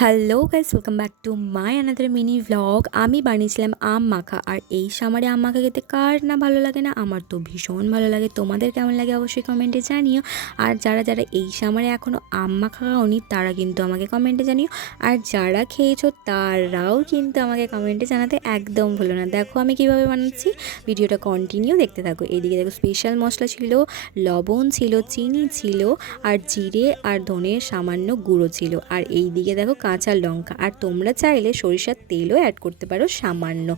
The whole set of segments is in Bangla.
Hello guys welcome back to my another mini vlog আমি বানিয়েছিলাম আম মাখা। আর এই সামারে আম মাখা খেতে কার না ভালো লাগে না? আমার তো ভীষণ ভালো লাগে। তোমাদের কেমন লাগে অবশ্যই কমেন্টে জানিও। আর যারা যারা এই সামারে এখনও আম মাখা খাওনি, তারা কিন্তু আমাকে কমেন্টে জানিও। আর যারা খেয়েছো, তারাও কিন্তু আমাকে কমেন্টে জানাতে একদম ভুলো না। দেখো আমি কীভাবে বানাচ্ছি। ভিডিওটা কন্টিনিউ দেখতে থাকো। এইদিকে দেখো স্পেশাল মশলা ছিল, লবণ ছিল, চিনি ছিল, আর জিরে আর ধনের সামান্য গুঁড়ো ছিল। আর এই দিকে দেখো কাঁচা লঙ্কা। আর তোমরা চাইলে সরিষার তেলও অ্যাড করতে পারো, সামান্য।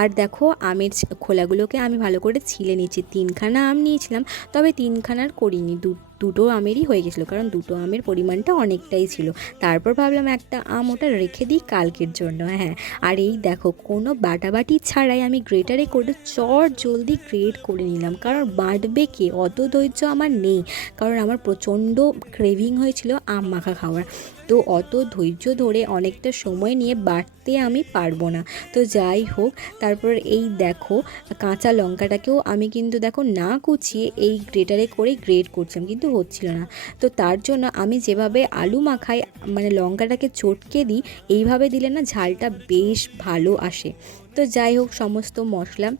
আর দেখো, আমের খোলাগুলোকে আমি ভালো করে ছিলে নিয়েছি। তিনখানা আম নিয়েছিলাম, তবে তিনখানার করিনি। দু দুটো আমেরই হয়ে গেছিল, কারণ দুটো আমের পরিমাণটা অনেকটাই ছিল। তারপর ভাবলাম একটা আম ওটা রেখে দিই কালকের জন্য হ্যাঁ। আর এই দেখো, কোনো বাটাবাটি ছাড়াই আমি গ্রেটারে করে চট জলদি গ্রেট করে নিলাম, কারণ বাটবে কে? অত ধৈর্য আমার নেই, কারণ আমার প্রচণ্ড ক্রেভিং হয়েছিল আম মাখা খাওয়ার। তো অত ধৈর্য ধরে অনেকটা সময় নিয়ে বাটতে আমি পারব না। তো যাই হোক, তারপর এই দেখো, কাঁচা লঙ্কাটাকেও আমি কিন্তু দেখো না কুচিয়ে এই গ্রেটারে করে গ্রেট করছিলাম। কিন্তু হচ্ছিল না। তো তার জন্য আমি যেভাবে আলু মাখাই মানে লঙ্কাটাকে চটকে দিই, এইভাবে দিলে না ঝালটা বেশ ভালো আসে। তো যাই হোক, সমস্ত মশলা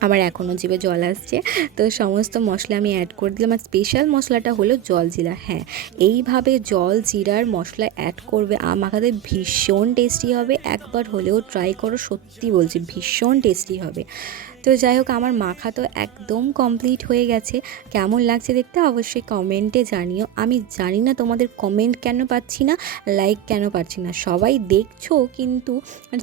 আমার এখনও জিভে জল আসছে। তো সমস্ত মশলা আমি অ্যাড করে দিলাম। আর স্পেশাল মশলাটা হলো জল জিরা। হ্যাঁ এইভাবে জল, জিরার মশলা অ্যাড করবে, আম মাখাতে ভীষণ টেস্টি হবে। একবার হলেও ট্রাই করো, সত্যি বলছি, ভীষণ টেস্টি হবে। তো যাই হোক, আমার মাখা তো একদম কমপ্লিট হয়ে গেছে। কেমন লাগছে দেখতে অবশ্যই কমেন্টে জানিও। আমি জানি না তোমাদের কমেন্ট কেন পাচ্ছি না লাইক কেন পাচ্ছি না। সবাই দেখছ কিন্তু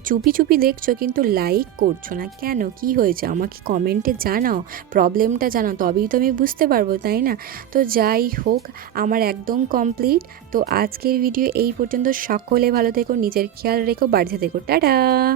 চুপি চুপি দেখছ কিন্তু লাইক করছ না। কেন? কি হয়েছে? আমাকে কমেন্টে জানাও। প্রবলেমটা জানাও। তবেই তো আমি বুঝতে পারব, তাই না? তো যাই হোক, আমার একদম কমপ্লিট তো আজকের ভিডিও এই পর্যন্ত। সকলে ভালো থেকো, নিজের খেয়াল রেখো, বাড়িতে থেকো। টাটা!